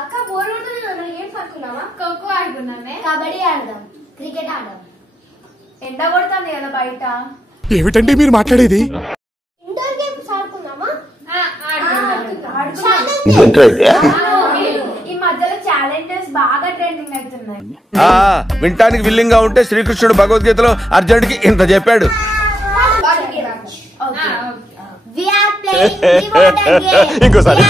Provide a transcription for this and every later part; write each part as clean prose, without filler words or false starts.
అక్క బోర్ ఏం పడుకున్నావా? ఖోఖో ఆడుకున్నామే, కబడ్డీ ఆడదాం, క్రికెట్ ఆడదాం. ఎండ కొడుతుంది కదా బయట. ఏమిటండి మీరు మాట్లాడేది? ఇండోర్ గేమ్స్ ఆడుకుందామా? ఈ మధ్యలో ఛాలెంజెస్ బాగా ట్రెండింగ్ అవుతున్నాయి. వింటానికి విల్లింగ్ గా ఉంటే శ్రీకృష్ణుడు భగవద్గీతలో అర్జునుడికి ఇంత చెప్పాడు. ఇంకోసారి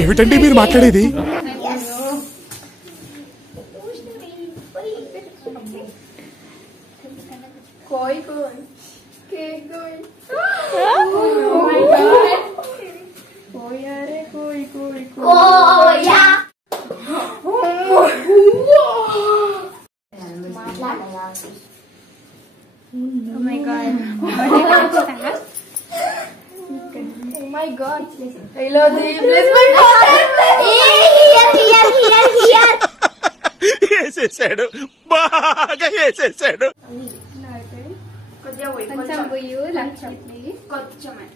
ఏమిటండి మీరు మాట్లాడేది? వేసేసాడు, బాగా వేసేసాడు. కొంచెం బుయ్యు కొంచెమే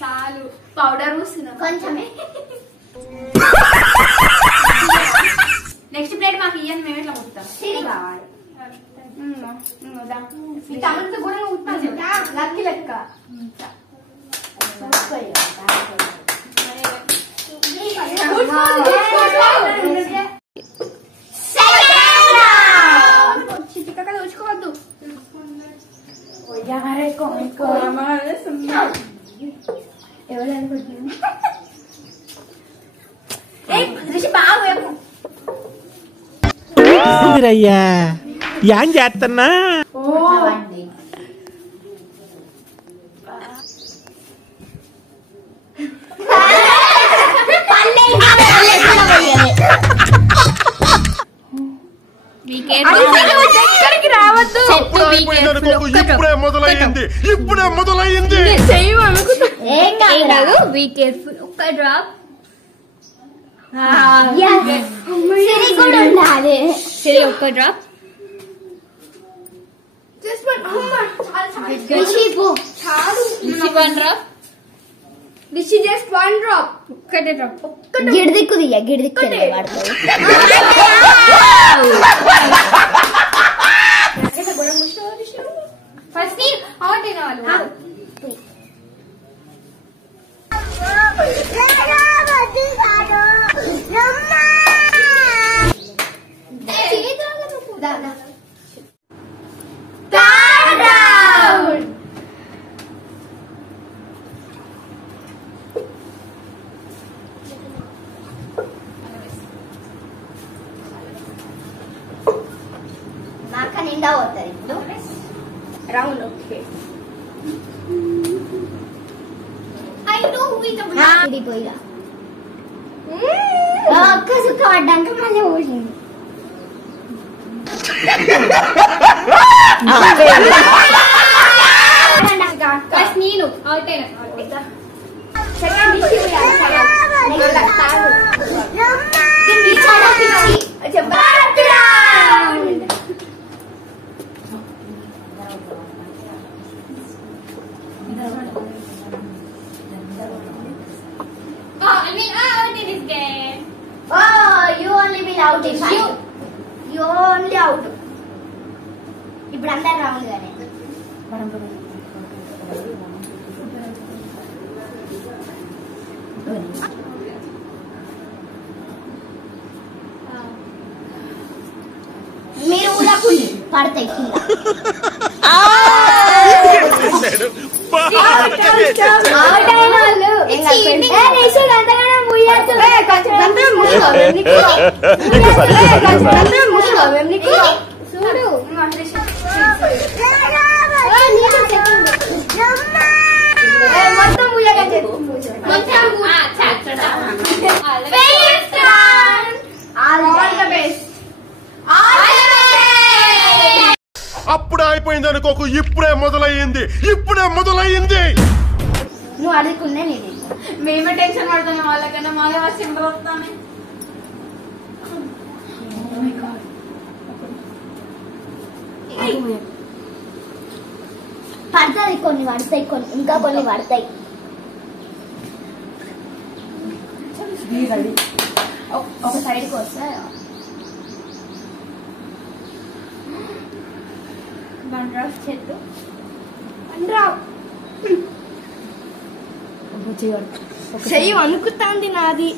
చాలు. పౌడర్ పూసిన కొంచెమే. నెక్స్ట్ ప్లేట్ మాకు ఇయ్యండి, మేము ఎట్లా ముట్టాం కావాలి. తమిళతో కూడా ఉత్తాను లక్కి లెక్క. చూసుకోవద్దు. ఎవరు అనుకుంటున్నా అయ్యా ఏం చేస్తున్నా? రావద్దు. ఇప్పుడే మొదలైంది. Be careful. ఒక్క డ్రాప్ సరే, ఒక్క డ్రాప్. ఒక్కటే డ్రాప్. గిడిదిక్కు ఫస్ట్ అవుట్ అయిన వాళ్ళు నిండా పోతుంది ఇప్పుడు రౌండ్. ఓకే, ఒక్క సుక్క పడ్డాక మళ్ళీ పోసింది. నేను అవుట్ అయినా ఇప్పుడు అందరు రౌండ్ గానే. మీరు ఊరకుండి పడతాయి కింద. అప్పుడే అయిపోయింది అనుకోకు, ఇప్పుడే మొదలయ్యింది. నువ్వు అడుగుకున్నా నేను మేమే టెన్షన్ పడుతున్నాం వాళ్ళకన్నా మాదే వచ్చి వస్తాను. పడతాయి, కొన్ని పడతాయి, ఇంకా కొన్ని పడతాయి. ఒక సైడ్కి వస్తే 1 డ్రాప్ చెట్టు 1 డ్రాప్ చెయ్యి వణుకుతాంది నాది.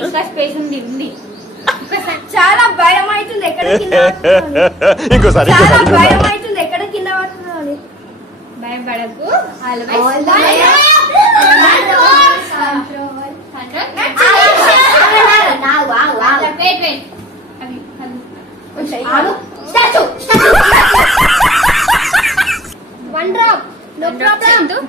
ఇంకా స్పేస్ ఉంది. చాలా భయం అవుతుంది ఎక్కడ కింద పడుతుంది. భయపడకు. One drop. No problem.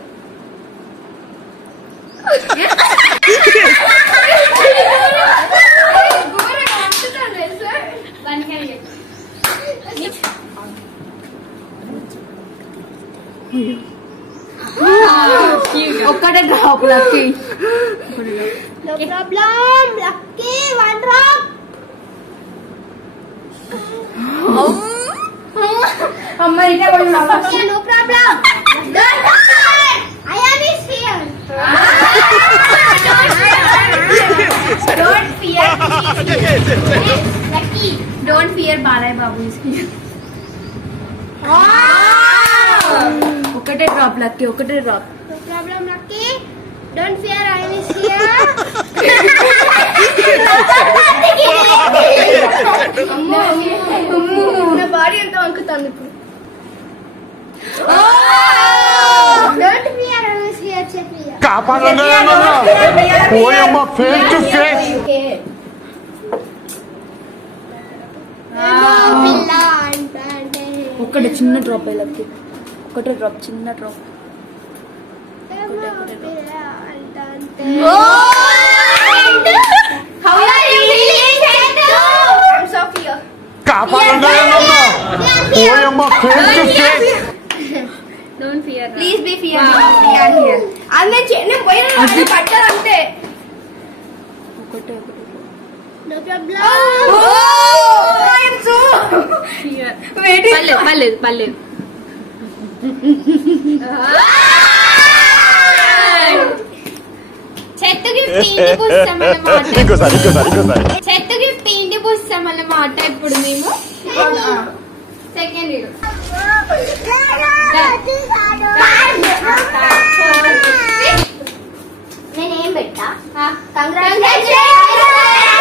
ఒక్కటే drop lucky. No problem. Lucky 1 drop. అమ్మ ఇదే పడి No problem. Don't fear. I am here. Don't fear. Lucky. Don't fear Balayya Babu is here. ఒకటే డ్రాప్ లక్కీ, ఒకటే drop. No problem, Lucky. Don't fear, I am here. నా body ఎంత వంకుతాను ఇప్పుడు. Don't fear, I am here. చెప్పియా. పోయమ్మ face to face. ఒక్కటే చిన్న డ్రాప్ లక్కీ, ఒకటే డ్రాప్, చిన్న drop. How are you feeling? I'm so fear. పోయమ్మ face to face. Don't fear. Please be fear. We are here. అన్న చిన్న పోయిన వాళ్ళు పట్టారు అంతే. ఒకటే No problem. I'm so fear. పర్లేదు. చెట్టుకి పిండి పుస్తామన్నమాట. చెట్టుకి పిండి పుస్తామన్నమాట. ఇప్పుడు మేము సెకండ్ ఇయర్. నేనేం పెట్టా? కంగ్రాచులేషన్స్.